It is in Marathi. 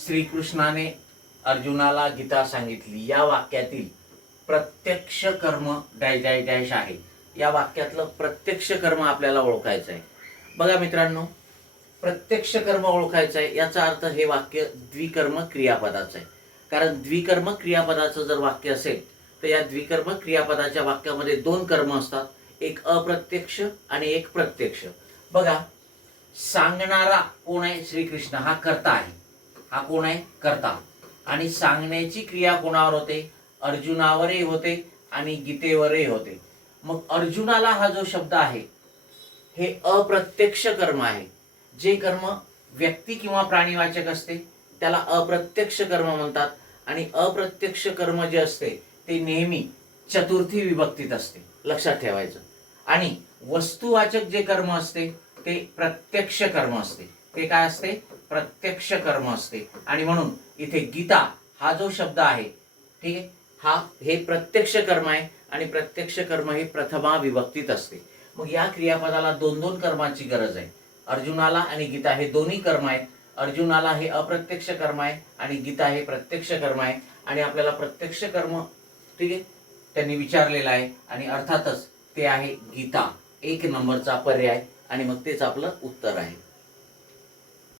श्रीकृष्णाने अर्जुनाला गीता सांगितली या वाक्यातील प्रत्यक्ष कर्म डॅश डॅश डॅश आहे. या वाक्यातलं प्रत्यक्ष कर्म आपल्याला ओळखायचं आहे. बघा मित्रांनो, प्रत्यक्ष कर्म ओळखायचं आहे याचा अर्थ हे वाक्य द्विकर्म क्रियापदाचं आहे. कारण द्विकर्म क्रियापदाचं जर वाक्य असेल तर या द्विकर्म क्रियापदाच्या वाक्यामध्ये दोन कर्म असतात, एक अप्रत्यक्ष आणि एक प्रत्यक्ष. बघा, सांगणारा कोण आहे? श्रीकृष्ण हा कर्ता आहे. हा कोण आहे? कर्ता. आणि सांगण्याची क्रिया कोणावर होते? अर्जुनावरही होते आणि गीतेवरही होते. मग अर्जुनाला हा जो शब्द आहे हे अप्रत्यक्ष कर्म आहे. जे कर्म व्यक्ती किंवा प्राणीवाचक असते त्याला अप्रत्यक्ष कर्म म्हणतात. आणि अप्रत्यक्ष कर्म जे असते ते नेहमी चतुर्थी विभक्तीत असते, लक्षात ठेवायचं. आणि वस्तुवाचक जे कर्म असते ते प्रत्यक्ष कर्म असते. ते काय असते? प्रत्यक्ष कर्म असते. आणि म्हणून इथे गीता हा जो शब्द आहे, ठीक आहे, हे प्रत्यक्ष कर्म आहे आणि प्रत्यक्ष कर्म हे प्रथमा विभक्तीत असते. मग या क्रियापदाला दोन दोन कर्माची गरज आहे. अर्जुनाला आणि गीता हे दोन्ही कर्म आहेत. अर्जुनाला हे अप्रत्यक्ष कर्म आहे आणि गीता हे प्रत्यक्ष कर्म आहे. आणि आपल्याला प्रत्यक्ष कर्म, ठीक आहे, त्यांनी विचारलेलं आहे आणि अर्थातच ते आहे गीता, एक नंबरचा पर्याय. आणि मग तेच आपलं उत्तर आहे.